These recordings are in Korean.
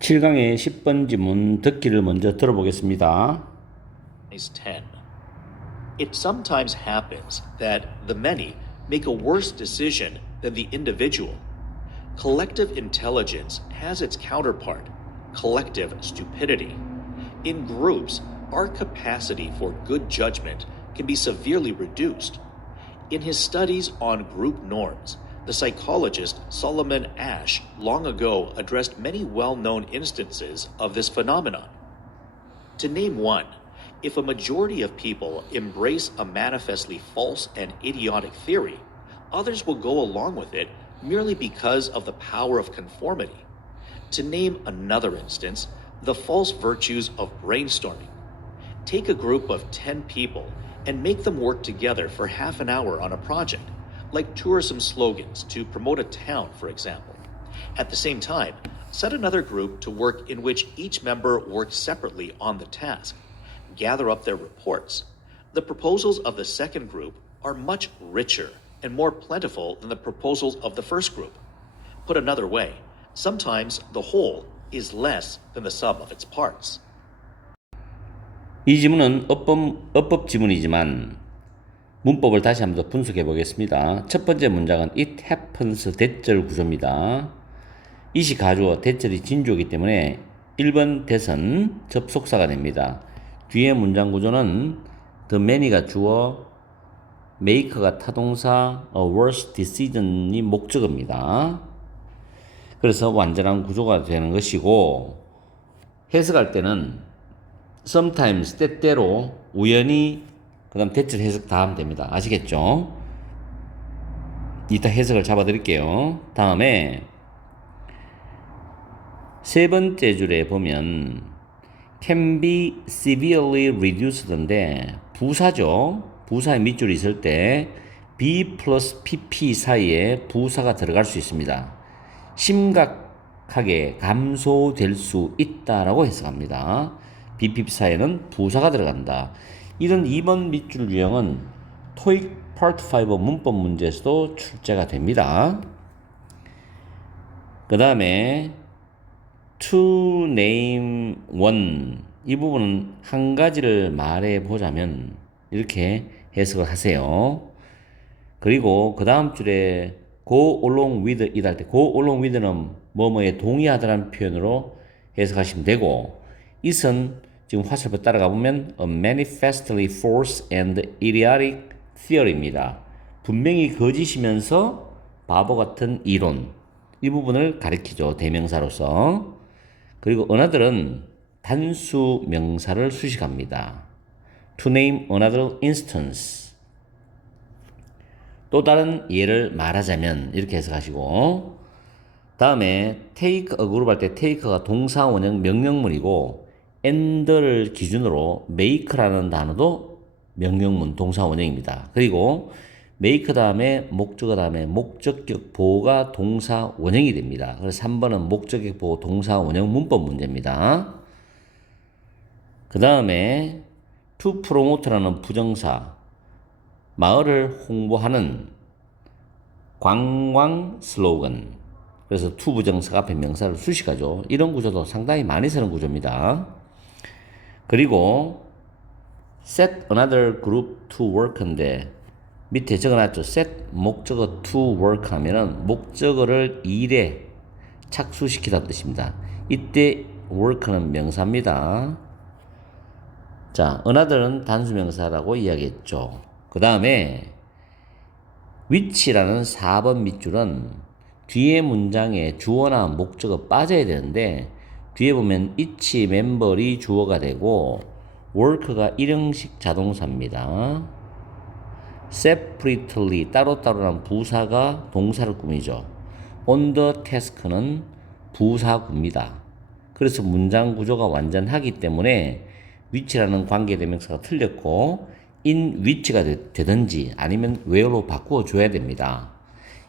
7강의 10번 지문 듣기를 먼저 들어보겠습니다. Is 10. It sometimes happens that the many make a worse decision than the individual. Collective intelligence has its counterpart, collective stupidity. In groups, our capacity for good judgment can be severely reduced. In his studies on group norms, the psychologist Solomon Asch long ago addressed many well-known instances of this phenomenon. To name one, if a majority of people embrace a manifestly false and idiotic theory, others will go along with it merely because of the power of conformity. To name another instance, the false virtues of brainstorming. Take a group of 10 people and make them work together for half an hour on a project, like tourism slogans to promote a town, for example. At the same time, set another group to work in which each member works separately on the task. Gather up their reports. The proposals of the second group are much richer and more plentiful than the proposals of the first group. Put another way, sometimes the whole is less than the sum of its parts. 이 지문은 어법 지문이지만 문법을 다시 한번 더 분석해 보겠습니다. 첫 번째 문장은 It happens 대절 구조입니다. it이 가주어, 대절이 진주어이기 때문에 1번 대선 접속사가 됩니다. 뒤에 문장 구조는 the many가 주어, make가 타동사, a worse decision이 목적어입니다. 그래서 완전한 구조가 되는 것이고, 해석할 때는 sometimes 때때로 우연히 그 다음 대절 해석 다 하면 됩니다. 아시겠죠? 이따 해석을 잡아 드릴게요. 다음에 세 번째 줄에 보면 can be severely reduced인데 부사죠. 부사의 밑줄이 있을 때 be 플러스 pp 사이에 부사가 들어갈 수 있습니다. 심각하게 감소될 수 있다라고 해석합니다. BPP 사이에는 부사가 들어간다. 이런 2번 밑줄 유형은 토익 파트 5 문법 문제에서도 출제가 됩니다. 그 다음에 to name one 이 부분은 한 가지를 말해 보자면 이렇게 해석을 하세요. 그리고 그 다음 줄에 go along with it 할 때 go along with는 뭐뭐에 동의하다라는 표현으로 해석하시면 되고 it은 지금 화살표 따라가 보면 a manifestly false and idiotic theory입니다. 분명히 거짓이면서 바보 같은 이론 이 부분을 가리키죠. 대명사로서. 그리고 another은 단수 명사를 수식합니다. To name another instance 또 다른 예를 말하자면 이렇게 해석하시고 다음에 take a group 할 때 take가 동사 원형 명령문이고 and를 기준으로 make라는 단어도 명령문 동사 원형입니다. 그리고 make 다음에 목적어 다음에 목적격 보호가 동사 원형이 됩니다. 그래서 3번은 목적격 보호 동사 원형 문법 문제입니다. 그 다음에 to promote라는 부정사 마을을 홍보하는 관광 슬로건 그래서 to 부정사가 앞에 명사를 수식하죠. 이런 구조도 상당히 많이 쓰는 구조입니다. 그리고 set another group to work인데 밑에 적어놨죠. set 목적어 to work 하면은 목적어를 일에 착수시키다는 뜻입니다. 이때 work는 명사입니다. 자, another는 단수명사라고 이야기했죠. 그 다음에 which라는 4번 밑줄은 뒤에 문장에 주어나 목적어 빠져야 되는데 뒤에 보면 each 멤버이 주어가 되고 work가 일형식 자동사입니다. separately 따로따로란 부사가 동사를 꾸미죠. on the task는 부사구입니다. 그래서 문장 구조가 완전하기 때문에 which라는 관계대명사가 틀렸고 in which가 되든지 아니면 where로 바꾸어 줘야 됩니다.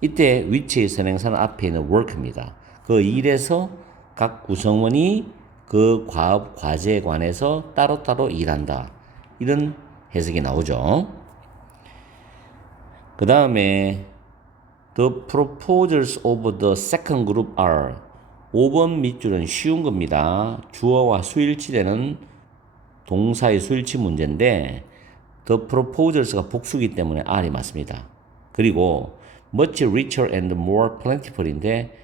이때 which의 선행사는 앞에 있는 work입니다. 그 일에서 각 구성원이 그 과업 과제에 관해서 따로따로 일한다. 이런 해석이 나오죠. 그 다음에 the proposals of the second group are 5번 밑줄은 쉬운 겁니다. 주어와 수일치되는 동사의 수일치 문제인데 the proposals가 복수기 때문에 R이 맞습니다. 그리고 much richer and more plentiful인데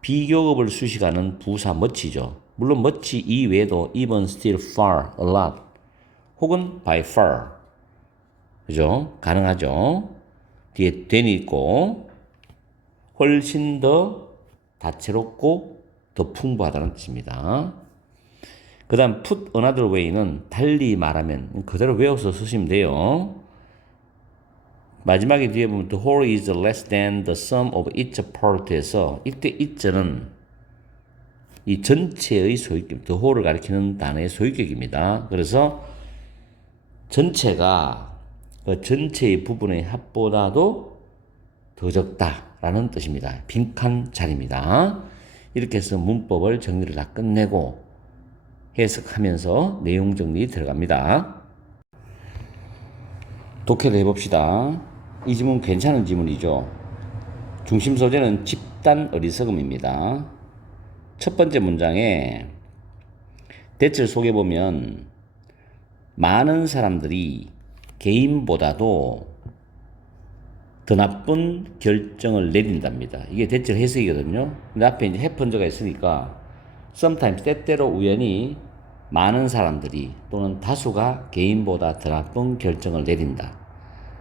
비교급을 수식하는 부사 much죠. 물론 much 이외에도 even, still, far, a lot 혹은 by far 그죠? 가능하죠. 뒤에 than이 있고 훨씬 더 다채롭고 더 풍부하다는 뜻입니다. 그 다음 put another way는 달리 말하면 그대로 외워서 쓰시면 돼요. 마지막에 뒤에 보면 the whole is less than the sum of its part에서 이때 it는 이 전체의 소유격, the whole를 가리키는 단어의 소유격입니다. 그래서 전체가 그 전체의 부분의 합보다도 더 적다라는 뜻입니다. 빈칸 자리입니다. 이렇게 해서 문법을 정리를 다 끝내고 해석하면서 내용 정리 들어갑니다. 독해를 해봅시다. 이 지문 괜찮은 지문이죠. 중심 소재는 집단 어리석음입니다. 첫 번째 문장에 대체를 속에 보면 많은 사람들이 개인보다도 더 나쁜 결정을 내린답니다. 이게 대체로 해석이거든요. 근데 앞에 이제 해펀저가 있으니까 sometimes 때때로 우연히 많은 사람들이 또는 다수가 개인보다 더 나쁜 결정을 내린다.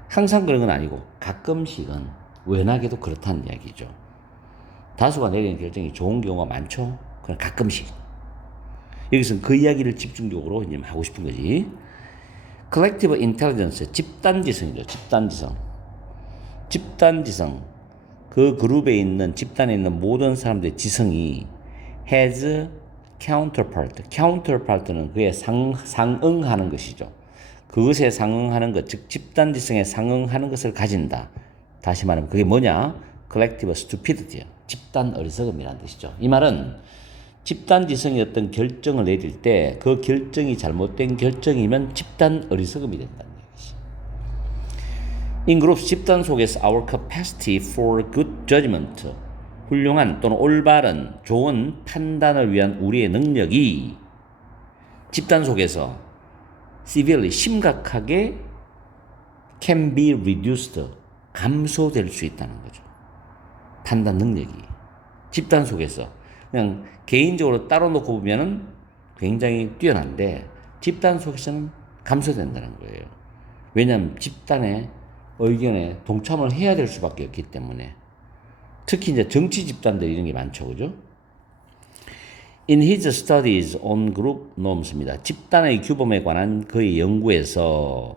항상 그런 건 아니고 가끔씩은 우연하게도 그렇다는 이야기죠. 다수가 내리는 결정이 좋은 경우가 많죠. 그냥 가끔씩. 여기서는 그 이야기를 집중적으로 이제 하고 싶은 거지. collective intelligence, 집단지성이죠. 집단지성. 그 그룹에 있는 집단에 있는 모든 사람들의 지성이 has counterpart. counterpart는 그에 상응하는 것이죠. 그것에 상응하는 것, 즉 집단지성에 상응하는 것을 가진다. 다시 말하면 그게 뭐냐? collective stupidity. 집단 어리석음이라는 뜻이죠. 이 말은 집단지성이 어떤 결정을 내릴 때 그 결정이 잘못된 결정이면 집단 어리석음이 된다는 얘기지. In groups, 집단 속에서 our capacity for good judgment, 훌륭한 또는 올바른 좋은 판단을 위한 우리의 능력이 집단 속에서 severely, 심각하게 can be reduced, 감소될 수 있다는 거죠. 판단 능력이. 집단 속에서. 그냥 개인적으로 따로 놓고 보면은 굉장히 뛰어난데 집단 속에서는 감소된다는 거예요. 왜냐하면 집단의 의견에 동참을 해야 될 수밖에 없기 때문에. 특히 이제 정치 집단들 이런 게 많죠. 그죠? In his studies on group norms입니다. 집단의 규범에 관한 그의 연구에서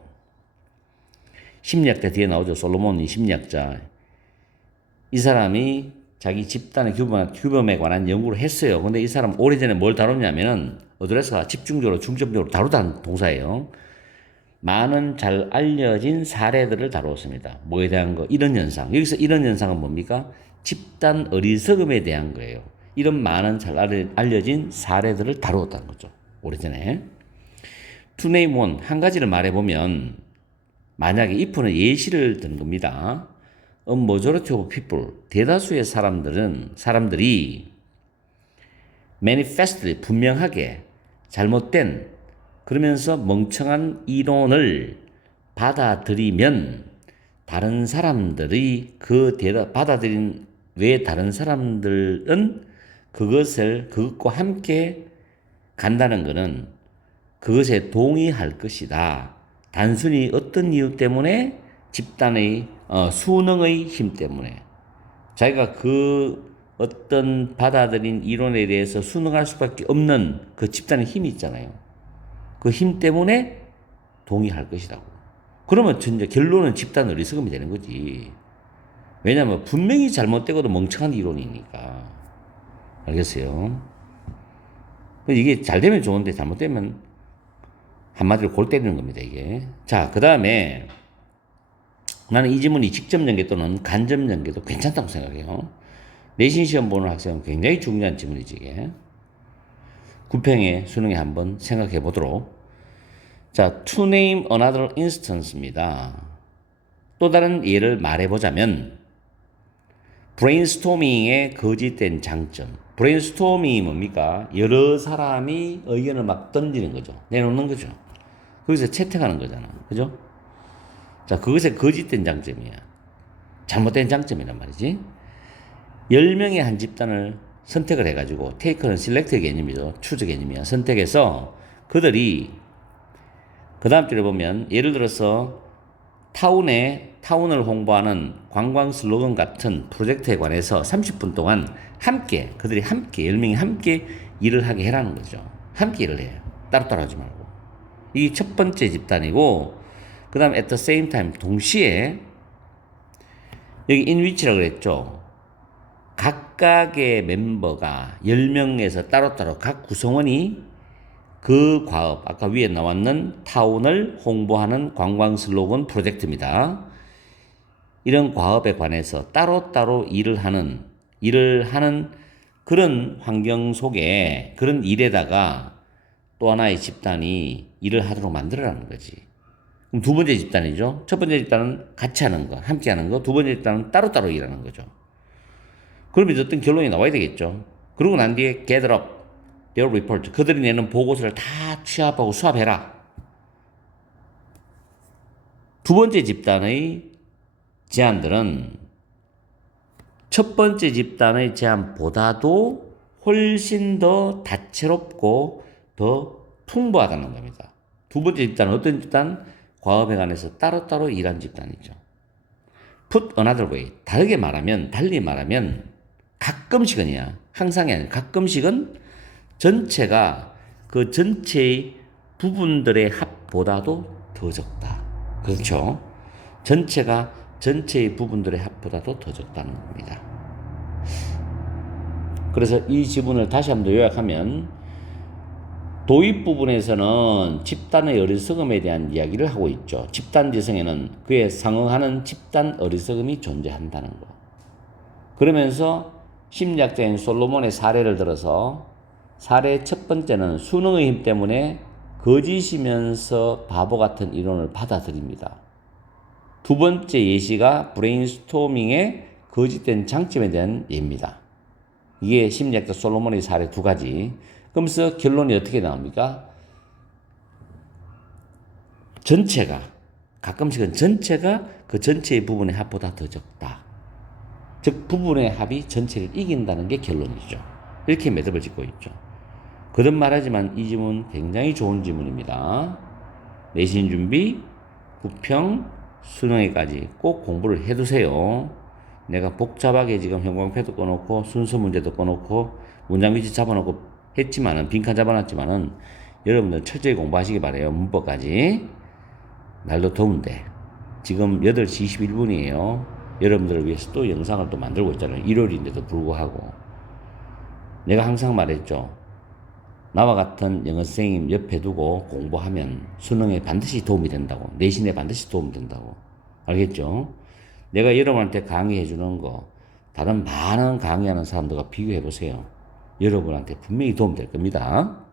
심리학자 뒤에 나오죠. 솔로몬이 심리학자. 이 사람이 자기 집단의 규범에 관한 연구를 했어요. 근데 이 사람 오래전에 뭘 다뤘냐면은 어드레스가 집중적으로 중점적으로 다루다는 동사예요. 많은 잘 알려진 사례들을 다루었습니다. 뭐에 대한 거? 이런 현상. 여기서 이런 현상은 뭡니까? 집단 어리석음에 대한 거예요. 이런 많은 잘 알려진 사례들을 다루었다는 거죠. 오래전에. To name one, 한 가지를 말해보면 만약에 if는 예시를 드는 겁니다. A majority of people, 대다수의 사람들이 manifestly, 분명하게 잘못된 그러면서 멍청한 이론을 받아들이면 다른 사람들이 받아들인 외 다른 사람들은 그것과 함께 간다는 것은 그것에 동의할 것이다. 단순히 어떤 이유 때문에 집단의 수능의 힘 때문에 자기가 그 어떤 받아들인 이론에 대해서 수능할 수밖에 없는 그 집단의 힘이 있잖아요. 그 힘 때문에 동의할 것이라고. 그러면 진짜 결론은 집단 어리석음이 되는 거지. 왜냐하면 분명히 잘못되고도 멍청한 이론이니까. 알겠어요? 이게 잘 되면 좋은데 잘못되면 한마디로 골 때리는 겁니다, 이게. 자, 그 다음에 나는 이 지문이 직접 연계 또는 간접 연계도 괜찮다고 생각해요. 내신 시험 보는 학생은 굉장히 중요한 지문이지, 이게. 구평에 수능에 한번 생각해 보도록. 자, to name another instance입니다. 또 다른 예를 말해 보자면 브레인스토밍의 거짓된 장점. 브레인스토밍이 뭡니까? 여러 사람이 의견을 막 던지는 거죠. 내놓는 거죠. 거기서 채택하는 거잖아. 그죠? 자, 그것의 거짓된 장점이야. 잘못된 장점이란 말이지. 10명의 한 집단을 선택을 해가지고, 테이크는 셀렉트 개념이죠. 추적 개념이야. 선택해서 그들이, 그 다음 줄에 보면, 예를 들어서 타운을 홍보하는 관광 슬로건 같은 프로젝트에 관해서 30분 동안 그들이 함께, 10명이 함께 일을 하게 해라는 거죠. 함께 일을 해요. 따로따로 하지 말고. 이게 첫 번째 집단이고, 그 다음 at the same time, 동시에, 여기 in which라고 그랬죠. 각각의 멤버가 10명에서 따로따로 각 구성원이 그 과업, 아까 위에 나왔는 타운을 홍보하는 관광 슬로건 프로젝트입니다. 이런 과업에 관해서 따로따로 일을 하는 그런 환경 속에, 그런 일에다가 또 하나의 집단이 일을 하도록 만들어라는 거지. 그럼 두 번째 집단이죠. 첫 번째 집단은 같이 하는 거, 함께 하는 거. 두 번째 집단은 따로따로 일하는 거죠. 그러면 어떤 결론이 나와야 되겠죠. 그러고 난 뒤에 gather up their report. 그들이 내는 보고서를 다 취합하고 수합해라. 두 번째 집단의 제안들은 첫 번째 집단의 제안보다도 훨씬 더 다채롭고 더 풍부하다는 겁니다. 두 번째 집단은 어떤 집단? 과업에 관해서 따로따로 일한 집단이죠. Put another way. 달리 말하면 가끔씩은이야. 항상이 아니라 가끔씩은 전체가 그 전체의 부분들의 합보다도 더 적다. 그렇죠? 전체가 전체의 부분들의 합보다도 더 적다는 겁니다. 그래서 이 지문을 다시 한번 요약하면, 도입 부분에서는 집단의 어리석음에 대한 이야기를 하고 있죠. 집단 지성에는 그에 상응하는 집단 어리석음이 존재한다는 거. 그러면서 심리학자인 솔로몬의 사례를 들어서, 사례 첫 번째는 수능의 힘 때문에 거짓이면서 바보 같은 이론을 받아들입니다. 두 번째 예시가 브레인스토밍의 거짓된 장점에 대한 예입니다. 이게 심리학자 솔로몬의 사례 두 가지. 그러면서 결론이 어떻게 나옵니까? 가끔씩은 전체가 그 전체의 부분의 합보다 더 적다. 즉, 부분의 합이 전체를 이긴다는 게 결론이죠. 이렇게 매듭을 짓고 있죠. 거듭 말하지만 이 지문 굉장히 좋은 지문입니다. 내신 준비, 부평, 수능에까지 꼭 공부를 해두세요. 내가 복잡하게 지금 형광펜도 꺼놓고 순서 문제도 꺼놓고 문장 위치 잡아놓고 했지만은, 빈칸 잡아놨지만은, 여러분들 철저히 공부하시기 바래요. 문법까지. 날도 더운데 지금 8시 21분이에요. 여러분들을 위해서 또 영상을 또 만들고 있잖아요. 일요일인데도 불구하고. 내가 항상 말했죠. 나와 같은 영어 선생님 옆에 두고 공부하면 수능에 반드시 도움이 된다고. 내신에 반드시 도움이 된다고. 알겠죠? 내가 여러분한테 강의해 주는 거 다른 많은 강의하는 사람들과 비교해 보세요. 여러분한테 분명히 도움될 겁니다.